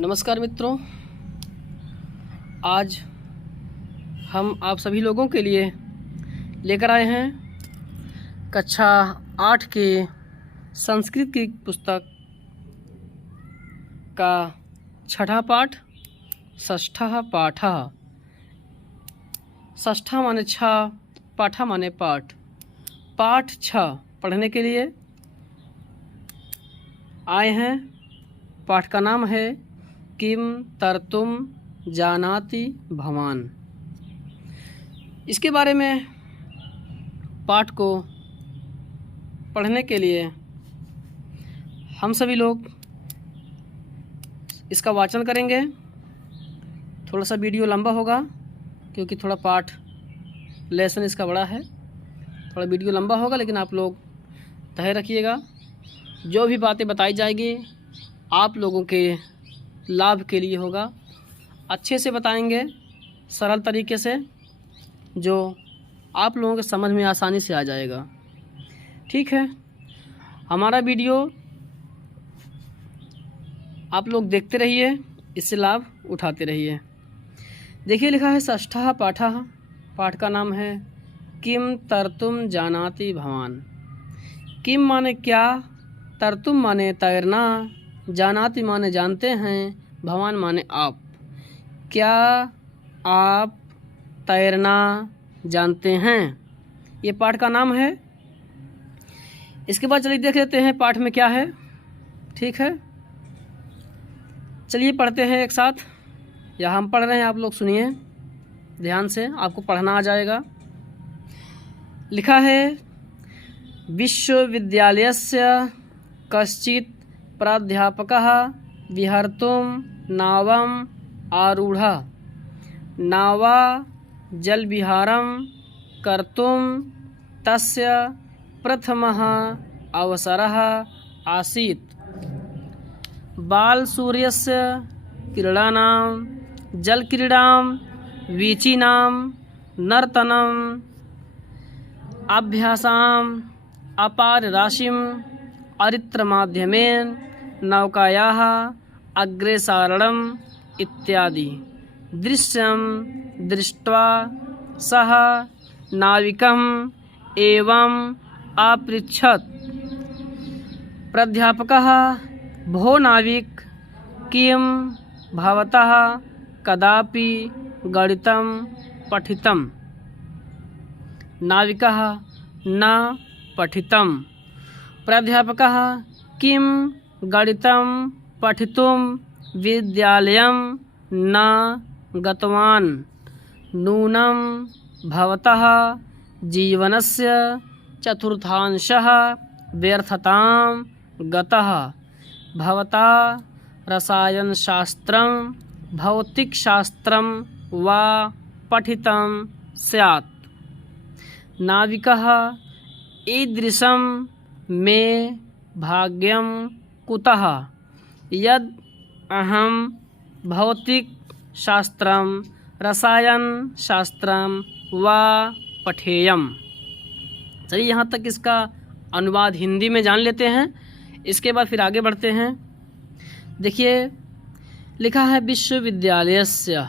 नमस्कार मित्रों, आज हम आप सभी लोगों के लिए लेकर आए हैं कक्षा 8 के संस्कृत की पुस्तक का छठा पाठ षष्ठः पाठः। षष्ठा माने छः, पाठा माने पाठ। पाठ 6 पढ़ने के लिए आए हैं। पाठ का नाम है किम तर्तुम जानाति भवान। इसके बारे में पाठ को पढ़ने के लिए हम सभी लोग इसका वाचन करेंगे। थोड़ा सा वीडियो लंबा होगा क्योंकि थोड़ा पाठ लेसन इसका बड़ा है, थोड़ा वीडियो लंबा होगा, लेकिन आप लोग धैर्य रखिएगा। जो भी बातें बताई जाएगी आप लोगों के लाभ के लिए होगा। अच्छे से बताएंगे, सरल तरीके से, जो आप लोगों के समझ में आसानी से आ जाएगा। ठीक है, हमारा वीडियो आप लोग देखते रहिए, इससे लाभ उठाते रहिए। देखिए, लिखा है षष्ठः पाठः। पाठ का नाम है किम तर्तुम जानाति भवान। किम माने क्या, तर्तुम माने तैरना, जानाति माने जानते हैं, भवान माने आप। क्या आप तैरना जानते हैं? ये पाठ का नाम है। इसके बाद चलिए देख लेते हैं पाठ में क्या है। ठीक है, चलिए पढ़ते हैं एक साथ। या हम पढ़ रहे हैं, आप लोग सुनिए ध्यान से, आपको पढ़ना आ जाएगा। लिखा है विश्वविद्यालयस्य कश्चित् प्राध्यापकः विहर्तुं नावम् आरूढः। नावा जलविहारं कर्तुं तस्य प्रथमः अवसरः आसीत्। बालसूर्यस्य क्रीडानां, जलक्रीडां, वीचिनां, नर्तनम्, अभ्यासाम्, अपारराशिम्, अरित्रमाध्यमेन नौकायाः अग्रेसारणम् इत्यादि दृश्यं दृष्ट्वा सः नाविकम् एवम् अपृच्छत्। प्राध्यापकः भो नाविक, किं भवतः कदापि गणितं पठितं? नाविकः न पठितं। प्राध्यापकः किं गणितं पठितुं विद्यालयं न गतवान्? नूनं भवतः जीवनस्य चतुर्थांशः व्यर्थतां गतः। भवता रसायनशास्त्रं, भौतिकशास्त्रं वा पठितं स्यात्। नाविकः ईदृशं मे भाग्यं कुतः यद् अहं भौतिकशास्त्रं, रसायनशास्त्रं वा पठेयम्। चलिए यहाँ तक इसका अनुवाद हिंदी में जान लेते हैं, इसके बाद फिर आगे बढ़ते हैं। देखिए, लिखा है विश्वविद्यालयस्य।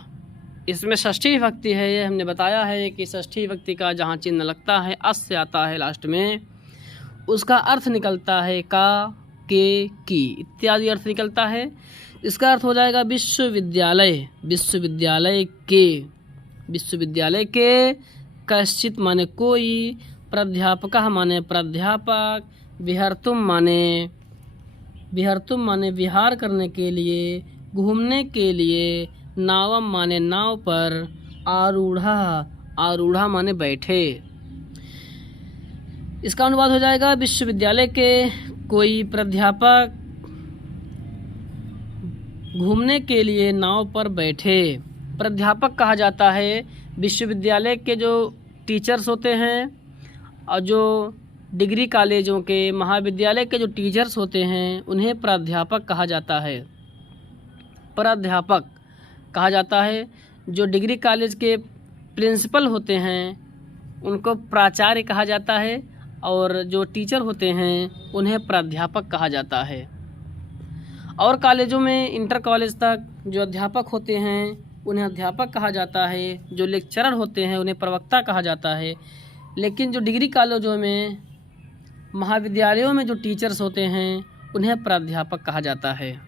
इसमें षष्ठी विभक्ति है। ये हमने बताया है कि षष्ठी विभक्ति का जहाँ चिन्ह लगता है, अस्य आता है लास्ट में, उसका अर्थ निकलता है का, के, की इत्यादि अर्थ निकलता है। इसका अर्थ हो जाएगा विश्वविद्यालय। विश्वविद्यालय के, विश्वविद्यालय के, कश्चित् माने कोई, प्राध्यापकः माने प्राध्यापक, विहर्तुम माने विहार करने के लिए, घूमने के लिए, नावम माने नाव पर, आरूढ़ा, आरूढ़ा माने बैठे। इसका अनुवाद हो जाएगा विश्वविद्यालय के कोई प्राध्यापक घूमने के लिए नाव पर बैठे। प्राध्यापक कहा जाता है विश्वविद्यालय के जो टीचर्स होते हैं और जो डिग्री कॉलेजों के, महाविद्यालय के जो टीचर्स होते हैं, उन्हें प्राध्यापक कहा जाता है। प्राध्यापक कहा जाता है। जो डिग्री कॉलेज के प्रिंसिपल होते हैं उनको प्राचार्य कहा जाता है, और जो टीचर होते हैं उन्हें प्राध्यापक कहा जाता है। और कॉलेजों में इंटर कॉलेज तक जो अध्यापक होते हैं उन्हें अध्यापक कहा जाता है, जो लेक्चरर होते हैं उन्हें प्रवक्ता कहा जाता है। लेकिन जो डिग्री कॉलेजों में, महाविद्यालयों में जो टीचर्स होते हैं उन्हें प्राध्यापक कहा जाता है।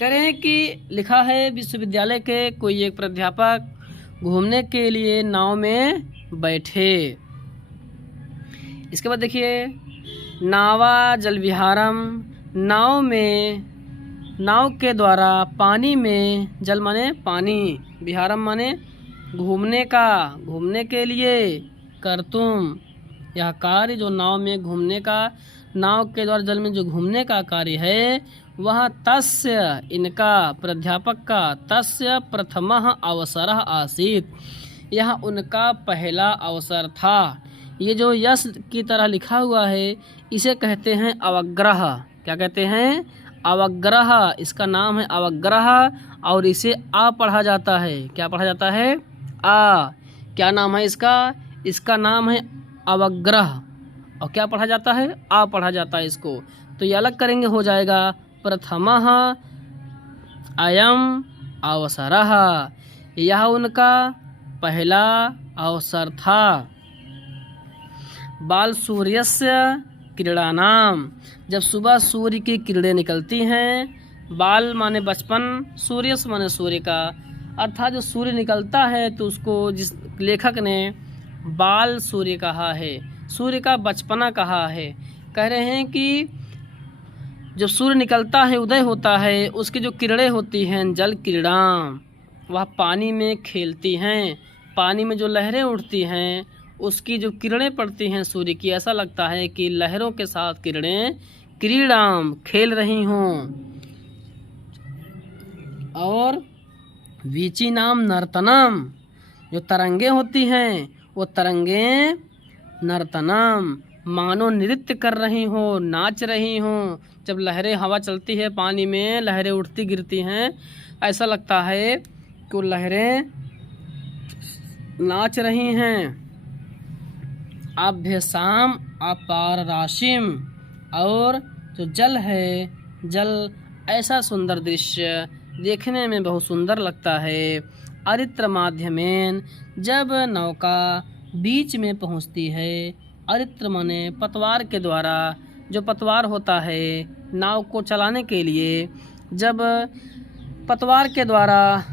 कह रहे हैं कि लिखा है विश्वविद्यालय के कोई एक प्राध्यापक घूमने के लिए नाव में बैठे। इसके बाद देखिए नावा जल विहारम, नाव के द्वारा पानी में, जल माने पानी, विहारम माने घूमने का, घूमने के लिए, कर्तुम यह कार्य जो नाव में घूमने का, नाव के द्वारा जल में जो घूमने का कार्य है वह तस्य, इनका प्राध्यापक का, तस्य प्रथमः अवसरः आसीत्, यह उनका पहला अवसर था। ये जो यश की तरह लिखा हुआ है इसे कहते हैं अवग्रह। क्या कहते हैं? अवग्रह। इसका नाम है अवग्रह और इसे आ पढ़ा जाता है। क्या पढ़ा जाता है? आ। क्या नाम है इसका? इसका नाम है अवग्रह। और क्या पढ़ा जाता है? आ पढ़ा जाता है इसको। तो ये अलग करेंगे, हो जाएगा प्रथमः अयम अवसरः, यह उनका पहला अवसर था। बाल सूर्यस्य किरणानाम, जब सुबह सूर्य की किरणें निकलती हैं, बाल माने बचपन, सूर्यस माने सूर्य का, अर्थात जो सूर्य निकलता है तो उसको जिस लेखक ने बाल सूर्य कहा है, सूर्य का बचपना कहा है। कह रहे हैं कि जब सूर्य निकलता है, उदय होता है, उसकी जो किरणें होती हैं, जल किरणाम, वह पानी में खेलती हैं, पानी में जो लहरें उठती हैं उसकी जो किरणें पड़ती हैं सूर्य की, ऐसा लगता है कि लहरों के साथ किरणें क्रीड़ाम खेल रही हों। और वीची नाम नर्तनम, जो तरंगे होती हैं वो तरंगे नर्तनम, मानो नृत्य कर रही हो, नाच रही हो। जब लहरें, हवा चलती है पानी में, लहरें उठती गिरती हैं, ऐसा लगता है कि वो लहरें नाच रही हैं। अभ्यसाम अपार राशिम, और जो जल है, जल ऐसा सुंदर दृश्य, देखने में बहुत सुंदर लगता है। अरित्र माध्यमेन, जब नौका बीच में पहुंचती है, अरित्र माने पतवार के द्वारा, जो पतवार होता है नाव को चलाने के लिए, जब पतवार के द्वारा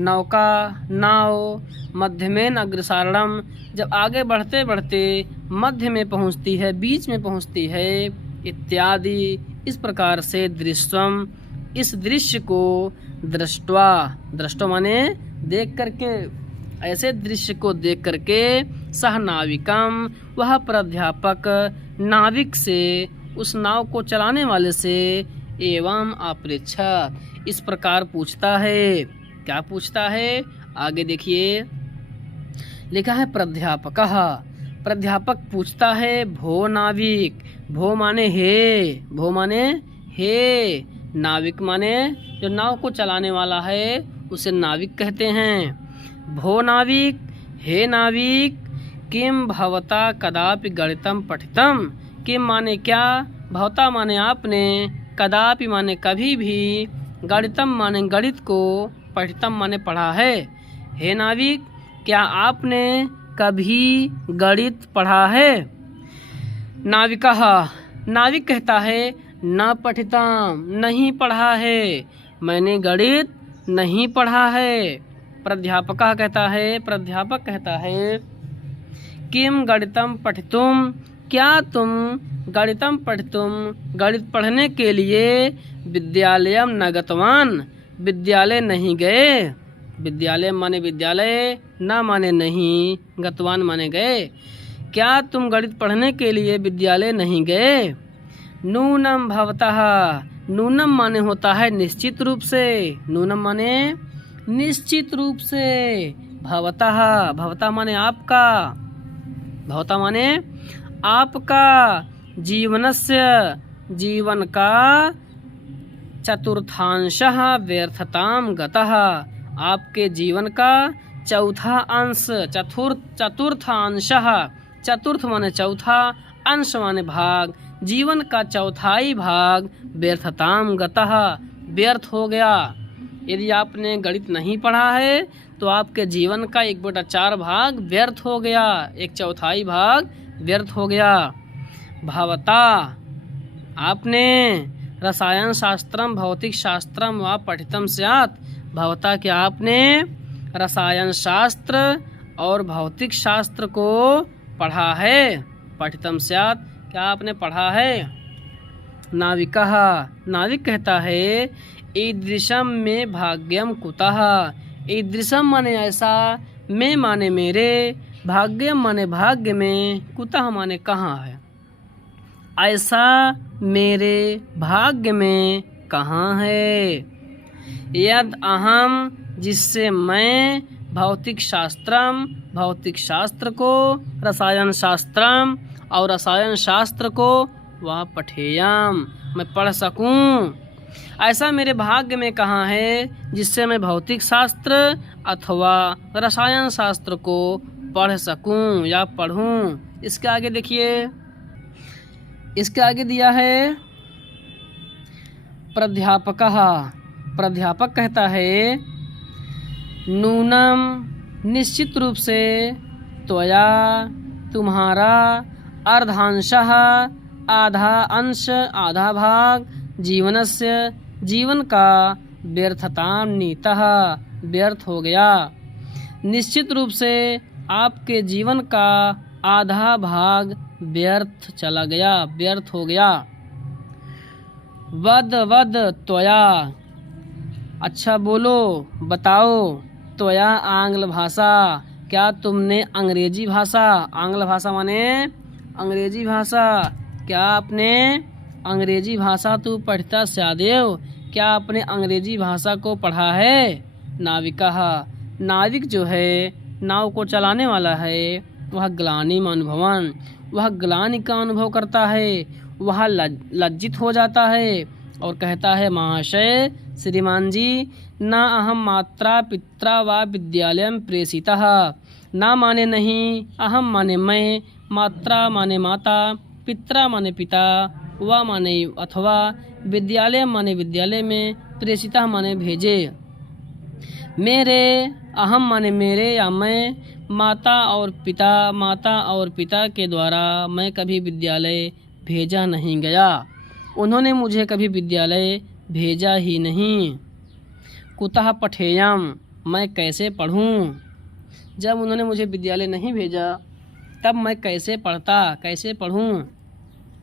नाव मध्यमेन अग्रसारणम, जब आगे बढ़ते बढ़ते मध्य में पहुंचती है, बीच में पहुंचती है, इत्यादि इस प्रकार से दृश्यम, इस दृश्य को दृष्टवा, दृष्टवा माने देख करके, ऐसे दृश्य को देख करके, सह नाविकम, वह प्राध्यापक नाविक से, उस नाव को चलाने वाले से, एवं अपृच्छा, इस प्रकार पूछता है। क्या पूछता है? आगे देखिए लिखा है प्राध्यापकः, प्राध्यापक पूछता है भो नाविक, भो माने हे, भो माने हे, नाविक माने जो नाव को चलाने वाला है उसे नाविक कहते हैं। भो नाविक, हे नाविक, किम भवता कदापि गणितम पठितम, किम माने क्या, भवता माने आपने, कदापि माने कभी भी, गणितम माने गणित को, पठितम माने पढ़ा है। हे नाविक, क्या आपने कभी गणित पढ़ा है? नाविकः, नाविक कहता है न पठितम, नहीं पढ़ा है, मैंने गणित नहीं पढ़ा है। प्राध्यापकः कहता है, प्राध्यापक कहता है किम गणितम पठितुम, क्या तुम गणितम पठितुम, गणित पढ़ने के लिए विद्यालयम न गतवान, विद्यालय नहीं गए। विद्यालय माने विद्यालय, न माने नहीं, गतवान माने गए। क्या तुम गणित पढ़ने के लिए विद्यालय नहीं गए? नूनम भवतः, नूनम माने होता है निश्चित रूप से, नूनम माने निश्चित रूप से, भवतः, भवतः माने आपका, भवतः माने आपका, जीवनस्य, जीवन का, चतुर्थांशः व्यर्थताम गतः, आपके जीवन का चौथा अंश, चतुर्थांशः, चतुर्थ माने चौथा, अंश माने भाग, जीवन का चौथाई भाग व्यर्थताम गतः, व्यर्थ हो गया। यदि आपने गणित नहीं पढ़ा है तो आपके जीवन का 1/4 भाग व्यर्थ हो गया, 1/4 भाग व्यर्थ हो गया। भवता, आपने रसायन शास्त्रम भौतिक शास्त्रम व पठितम स्यात्, भवता क्या आपने रसायन शास्त्र और भौतिक शास्त्र को पढ़ा है। पठितम स्यात्, क्या आपने पढ़ा है। नाविकः, नाविक कहता है ईदृशम में भाग्यम कुतः, ईदृशम माने ऐसा, में माने मेरे, भाग्यम माने भाग्य में, कुतः माने कहाँ है। ऐसा मेरे भाग्य में कहाँ है। यद अहम, जिससे मैं, भौतिक शास्त्रम, भौतिक शास्त्र को, रसायन शास्त्रम और रसायन शास्त्र को, वह पठेयम, मैं पढ़ सकूं। ऐसा मेरे भाग्य में कहाँ है जिससे मैं भौतिक शास्त्र अथवा रसायन शास्त्र को पढ़ सकूं या पढ़ूं। इसके आगे देखिए, इसके आगे दिया है प्राध्यापकः, प्राध्यापक कहता है नूनम, निश्चित रूप से, त्वया, तुम्हारा, अर्धांशः, आधा अंश, आधा भाग, जीवनस्य, जीवन का, व्यर्थताम नीतः, व्यर्थ हो गया। निश्चित रूप से आपके जीवन का आधा भाग व्यर्थ चला गया, व्यर्थ हो गया। वद वद त्वया, अच्छा बोलो, बताओ। त्वया आंग्ल भाषा, क्या तुमने अंग्रेजी भाषा, आंग्ल भाषा माने अंग्रेजी भाषा, क्या आपने अंग्रेजी भाषा तू पढ़ता स्यादेव, क्या आपने अंग्रेजी भाषा को पढ़ा है। नाविकः, नाविक जो है नाव को चलाने वाला है, वह ग्लानि अनुभवन, वह ग्लानि का अनुभव करता है, वह लज्जित हो जाता है और कहता है महाशय, श्रीमान जी, ना अहम मात्रा पित्रा व विद्यालयम प्रेषितः, ना माने नहीं, अहम माने मैं, मात्रा माने माता, पित्रा माने पिता, व माने अथवा, विद्यालय माने विद्यालय में, प्रेषितः माने भेजे। मेरे, अहम माने मेरे या मैं, माता और पिता के द्वारा मैं कभी विद्यालय भेजा नहीं गया, उन्होंने मुझे कभी विद्यालय भेजा ही नहीं। कुतः पठेयम, मैं कैसे पढ़ूं। जब उन्होंने मुझे विद्यालय नहीं भेजा तब मैं कैसे पढ़ता, कैसे पढ़ूं,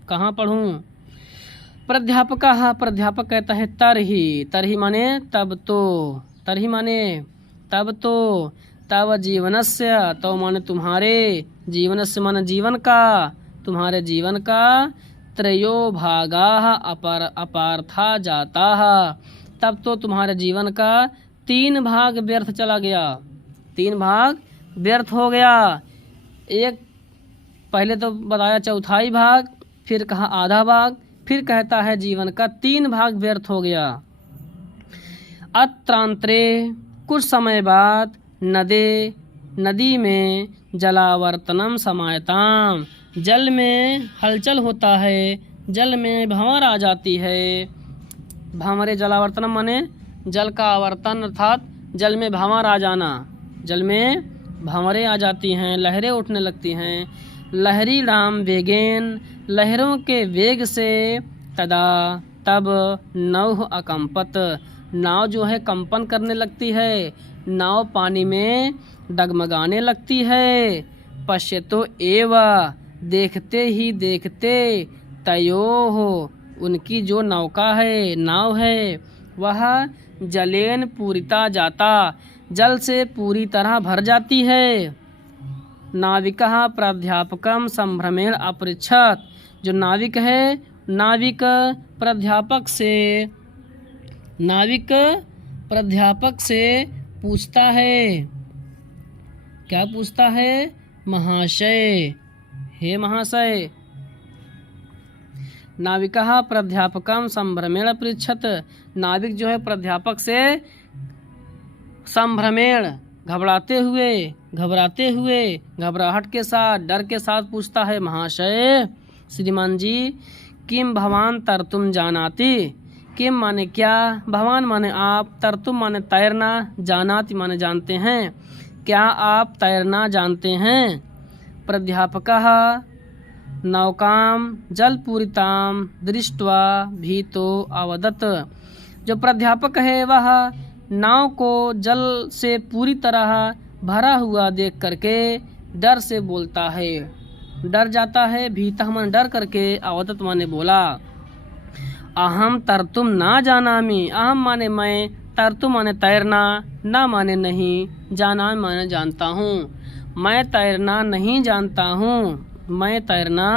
कहाँ पढ़ूं। प्राध्यापकः, प्राध्यापक कहता है तरही, तरही माने तब तो, तरही माने तब तो, तब जीवनस्य, तो माने तुम्हारे, जीवनस्य माने जीवन का, तुम्हारे जीवन का, त्रयो भागाः अपार्था जाताः, तब तो तुम्हारे जीवन का 3 भाग व्यर्थ चला गया, 3 भाग व्यर्थ हो गया। एक पहले तो बताया चौथाई भाग, फिर कहा आधा भाग, फिर कहता है जीवन का 3 भाग व्यर्थ हो गया। अत्रांतरे, कुछ समय बाद, नदे, नदी में, जलावर्तनम समायताम, जल में हलचल होता है, जल में भंवर आ जाती है। भंवरे जलावर्तनम माने जल का आवर्तन, अर्थात जल में भंवर आ जाना, जल में भंवरें आ जाती हैं, लहरें उठने लगती हैं। लहरी राम वेगेन, लहरों के वेग से, तदा, तब, नौह अकंपत, नाव जो है कंपन करने लगती है, नाव पानी में डगमगाने लगती है। पश्यतो एव, देखते ही देखते, तयोः, उनकी जो नौका है, नाव है, वह जलेन पूरिता जाता, जल से पूरी तरह भर जाती है। नाविकः प्राध्यापकम संभ्रमेण अपृच्छत, जो नाविक है, नाविक प्राध्यापक से, नाविक प्राध्यापक से पूछता है, क्या पूछता है, महाशय, हे महाशय। नाविकः प्राध्यापकम संभ्रमेण पृच्छत, नाविक जो है प्राध्यापक से संभ्रमेण, घबराते हुए, घबराहट के साथ, डर के साथ पूछता है, महाशय, श्रीमान जी, किम भवान तरतुम जानाति, किम माने क्या, भवान माने आप, तरतुम माने तैरना, जानाति माने जानते हैं, क्या आप तैरना जानते हैं। प्राध्यापकः नौकाम जलपूरिताम दृष्ट्वा भीतो अवदत्, जो प्राध्यापक है वह नाव को जल से पूरी तरह भरा हुआ देख करके डर से बोलता है, डर जाता है। भीतः मन डर करके, अवदत् माने बोला। अहम तरतुम ना जानामि, अहम माने मैं, तरतुम माने तैरना, ना माने नहीं, जाना माने जानता हूँ। मैं तैरना नहीं जानता हूँ, मैं तैरना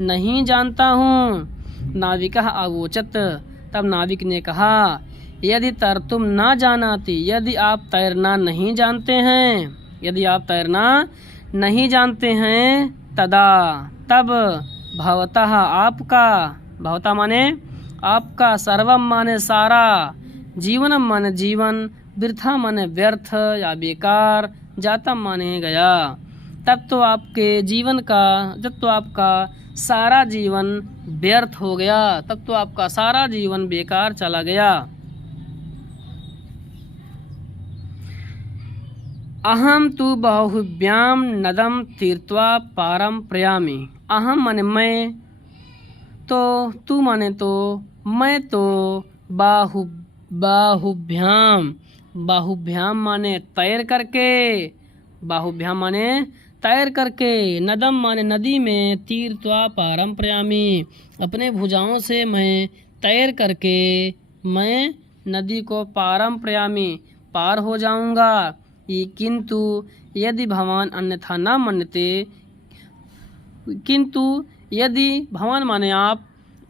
नहीं जानता हूँ। नाविकः अवोचत्, तब नाविक ने कहा यदि तरतुम ना जानाति, यदि आप तैरना नहीं जानते हैं, यदि आप तैरना नहीं जानते हैं, तदा तब, भवतः आपका, भवता माने आपका, सर्वम माने सारा, जीवनम माने जीवन, वृथा माने व्यर्थ या बेकार, जातम माने गया। तब तो आपके जीवन का, जब तो आपका सारा जीवन व्यर्थ हो गया, तब तो आपका सारा जीवन बेकार चला गया। अहम तु बाहुभ्याम नदम तीर्थवा पारम प्रयामि, अहम माने मैं, तो तू माने तो, मैं तो बाहुभ्याम, बाहुभ्याम माने तैर करके, बाहुभ्याम माने तैर करके, नदम माने नदी में, तीर्थवा पारम प्रयामि, अपने भुजाओं से मैं तैर करके मैं नदी को पारम प्रयामि, पार हो जाऊंगा। किंतु यदि भवान अन्यथा न मन्यते, किंतु यदि, भवान माने आप,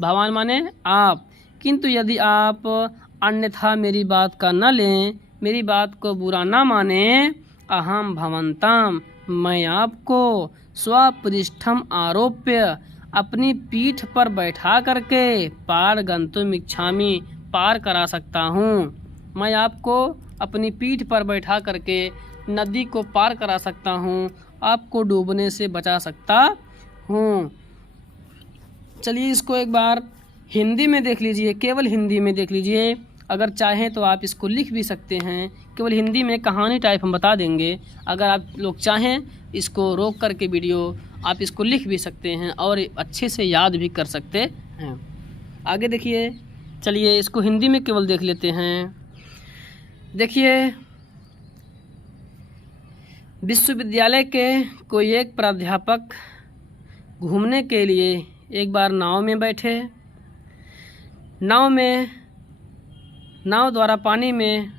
भवान माने आप, किंतु यदि आप अन्यथा मेरी बात का न लें, मेरी बात को बुरा न माने, अहम भवंताम, मैं आपको स्वपृष्ठम आरोप्य, अपनी पीठ पर बैठा करके, पार गंतुम इच्छामि, पार करा सकता हूँ। मैं आपको अपनी पीठ पर बैठा करके नदी को पार करा सकता हूँ, आपको डूबने से बचा सकता हूँ। चलिए इसको एक बार हिंदी में देख लीजिए, केवल हिंदी में देख लीजिए। अगर चाहें तो आप इसको लिख भी सकते हैं, केवल हिंदी में कहानी टाइप हम बता देंगे। अगर आप लोग चाहें इसको रोक करके वीडियो, आप इसको लिख भी सकते हैं और अच्छे से याद भी कर सकते हैं। आगे देखिए, चलिए इसको हिंदी में केवल देख लेते हैं। देखिए, विश्वविद्यालय के कोई एक प्राध्यापक घूमने के लिए एक बार नाव में बैठे। नाव द्वारा पानी में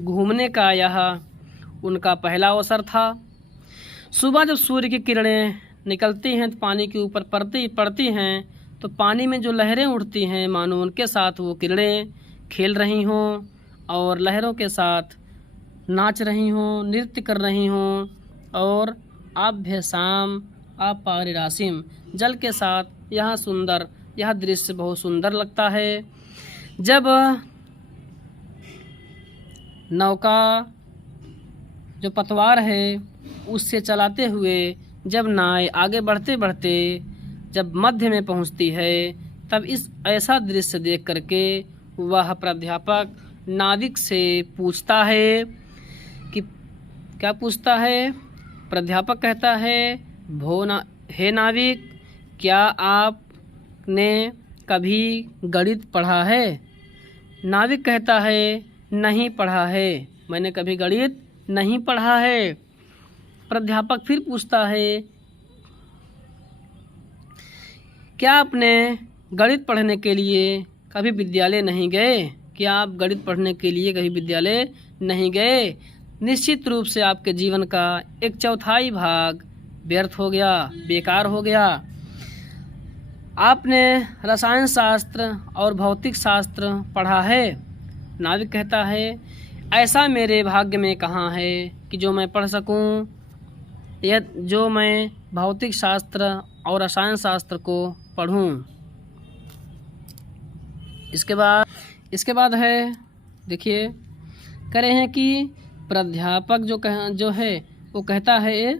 घूमने का यह उनका पहला अवसर था। सुबह जब सूर्य की किरणें निकलती हैं तो पानी के ऊपर पड़ती हैं, तो पानी में जो लहरें उठती हैं, मानो उनके साथ वो किरणें खेल रही हों और लहरों के साथ नाच रही हों, नृत्य कर रही हों। और आभ्यसाम अपारिरासिम, जल के साथ यह दृश्य बहुत सुंदर लगता है। जब नौका जो पतवार है उससे चलाते हुए जब नाव आगे बढ़ते बढ़ते जब मध्य में पहुंचती है, तब इस ऐसा दृश्य देख करके वह प्राध्यापक नाविक से पूछता है कि, क्या पूछता है? प्राध्यापक कहता है, हे नाविक, क्या आपने कभी गणित पढ़ा है? नाविक कहता है, नहीं पढ़ा है, मैंने कभी गणित नहीं पढ़ा है। प्राध्यापक फिर पूछता है, क्या आपने गणित पढ़ने के लिए कभी विद्यालय नहीं गए? क्या आप गणित पढ़ने के लिए कभी विद्यालय नहीं गए? निश्चित रूप से आपके जीवन का 1/4 भाग व्यर्थ हो गया, बेकार हो गया। आपने रसायन शास्त्र और भौतिक शास्त्र पढ़ा है? नाविक कहता है, ऐसा मेरे भाग्य में कहाँ है कि जो मैं पढ़ सकूं, जो मैं भौतिक शास्त्र और रसायन शास्त्र को पढ़ूं। इसके बाद है, देखिए, कह रहे हैं कि प्राध्यापक जो है वो कहता है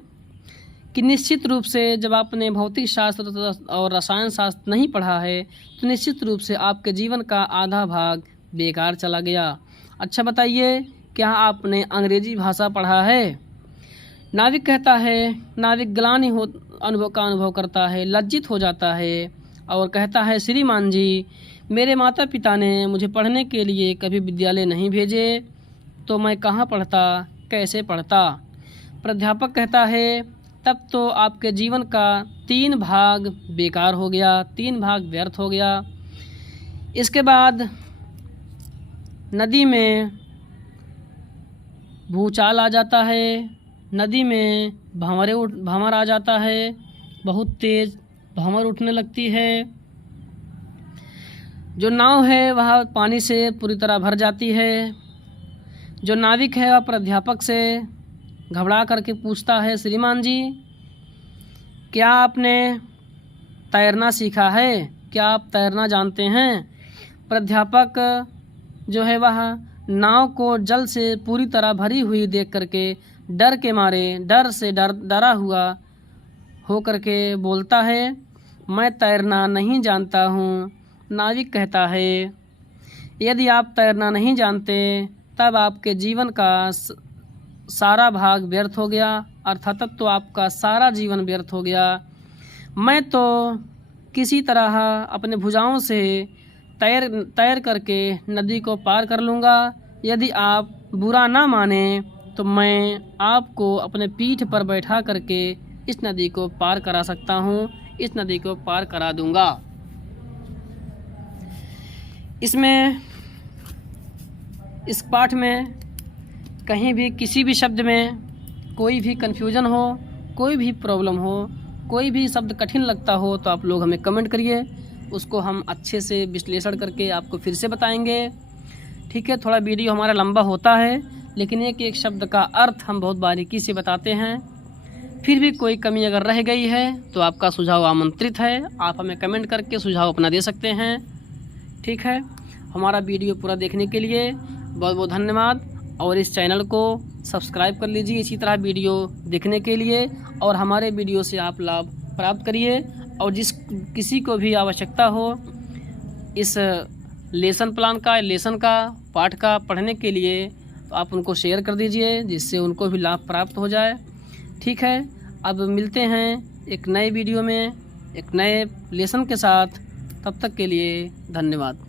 कि निश्चित रूप से जब आपने भौतिक शास्त्र और रसायन शास्त्र नहीं पढ़ा है तो निश्चित रूप से आपके जीवन का आधा भाग बेकार चला गया। अच्छा बताइए, क्या आपने अंग्रेजी भाषा पढ़ा है? नाविक कहता है, नाविक ग्लानि अनुभव करता है, लज्जित हो जाता है और कहता है, श्रीमान जी, मेरे माता पिता ने मुझे पढ़ने के लिए कभी विद्यालय नहीं भेजे तो मैं कहाँ पढ़ता, कैसे पढ़ता। प्राध्यापक कहता है, तब तो आपके जीवन का 3 भाग बेकार हो गया, 3 भाग व्यर्थ हो गया। इसके बाद नदी में भूचाल आ जाता है, नदी में भंवर आ जाता है, बहुत तेज़ भंवर उठने लगती है। जो नाव है वह पानी से पूरी तरह भर जाती है। जो नाविक है वह प्राध्यापक से घबरा करके पूछता है, श्रीमान जी, क्या आपने तैरना सीखा है? क्या आप तैरना जानते हैं? प्राध्यापक जो है वह नाव को जल से पूरी तरह भरी हुई देख करके डर के मारे डरा हुआ हो करके बोलता है, मैं तैरना नहीं जानता हूँ। नाविक कहता है, यदि आप तैरना नहीं जानते तब आपके जीवन का सारा भाग व्यर्थ हो गया, अर्थात तब तो आपका सारा जीवन व्यर्थ हो गया। मैं तो किसी तरह अपने भुजाओं से तैर करके नदी को पार कर लूँगा। यदि आप बुरा ना माने तो मैं आपको अपने पीठ पर बैठा करके इस नदी को पार करा सकता हूँ, इस नदी को पार करा दूँगा। इस पाठ में कहीं भी किसी भी शब्द में कोई भी कन्फ्यूजन हो, कोई भी प्रॉब्लम हो, कोई भी शब्द कठिन लगता हो तो आप लोग हमें कमेंट करिए, उसको हम अच्छे से विश्लेषण करके आपको फिर से बताएंगे। ठीक है, थोड़ा वीडियो हमारा लंबा होता है लेकिन एक एक शब्द का अर्थ हम बहुत बारीकी से बताते हैं। फिर भी कोई कमी अगर रह गई है तो आपका सुझाव आमंत्रित है, आप हमें कमेंट करके सुझाव अपना दे सकते हैं। ठीक है, हमारा वीडियो पूरा देखने के लिए बहुत बहुत धन्यवाद और इस चैनल को सब्सक्राइब कर लीजिए इसी तरह वीडियो देखने के लिए, और हमारे वीडियो से आप लाभ प्राप्त करिए। और किसी को भी आवश्यकता हो इस लेसन प्लान का, लेसन का, पाठ का पढ़ने के लिए तो आप उनको शेयर कर दीजिए जिससे उनको भी लाभ प्राप्त हो जाए। ठीक है, अब मिलते हैं एक नए वीडियो में एक नए लेसन के साथ, तब तक के लिए धन्यवाद।